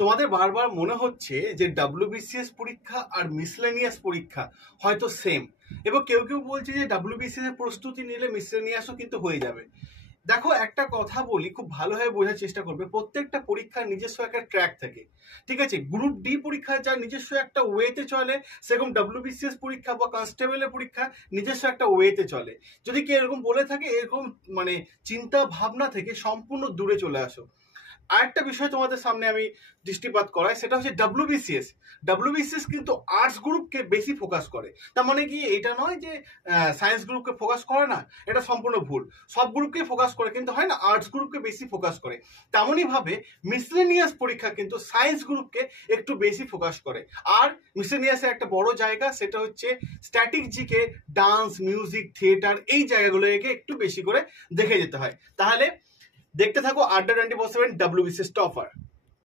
তোমাদের বারবার মনে হচ্ছে যে ডাব্লিউবিসিএস পরীক্ষা আর মিসলেনিয়াস পরীক্ষা হয়তো সেম, এবং কেউ কেউ বলছে যে ডাব্লিউবিসিএস এর প্রস্তুতি নিলে মিসলেনিয়াসও কিন্তু হয়ে যাবে। দেখো, একটা কথা বলি, খুব ভালোভাবে বোঝার চেষ্টা করবে। প্রত্যেকটা পরীক্ষার নিজস্ব একটা ট্র্যাক থাকে, ঠিক আছে? গ্রুপ ডি পরীক্ষা যার নিজস্ব একটা ওয়েতে চলে, সেরকম ডাব্লিউবিসিএস পরীক্ষা বা কনস্টেবলের পরীক্ষা নিজস্ব একটা ওয়েতে চলে। যদি কেউ এরকম বলে থাকে, এরকম মানে চিন্তা ভাবনা থেকে সম্পূর্ণ দূরে চলে আসো। আরেকটা বিষয় তোমাদের সামনে আমি দৃষ্টিপাত করাই, সেটা হচ্ছে ডাব্লিউবিসিএস। ডাব্লিউবিসিএস কিন্তু আর্টস গ্রুপকে বেশি ফোকাস করে। তার মানে কি এটা নয় যে সায়েন্স গ্রুপকে ফোকাস করে না, এটা সম্পূর্ণ ভুল। সব গ্রুপকেই ফোকাস করে, কিন্তু হয় না আর্টস গ্রুপকে বেশি ফোকাস করে। তেমনই ভাবে মিসলেনিয়াস পরীক্ষা কিন্তু সায়েন্স গ্রুপকে একটু বেশি ফোকাস করে। আর মিসলেনিয়াসের একটা বড় জায়গা, সেটা হচ্ছে static GK, dance, music, theatre, এই জায়গাগুলোকে একটু বেশি করে দেখে যেতে হয়। তাহলে দেখতে থাকো আড্ডা 24/7 ডাব্লিউবিসিএস টপার।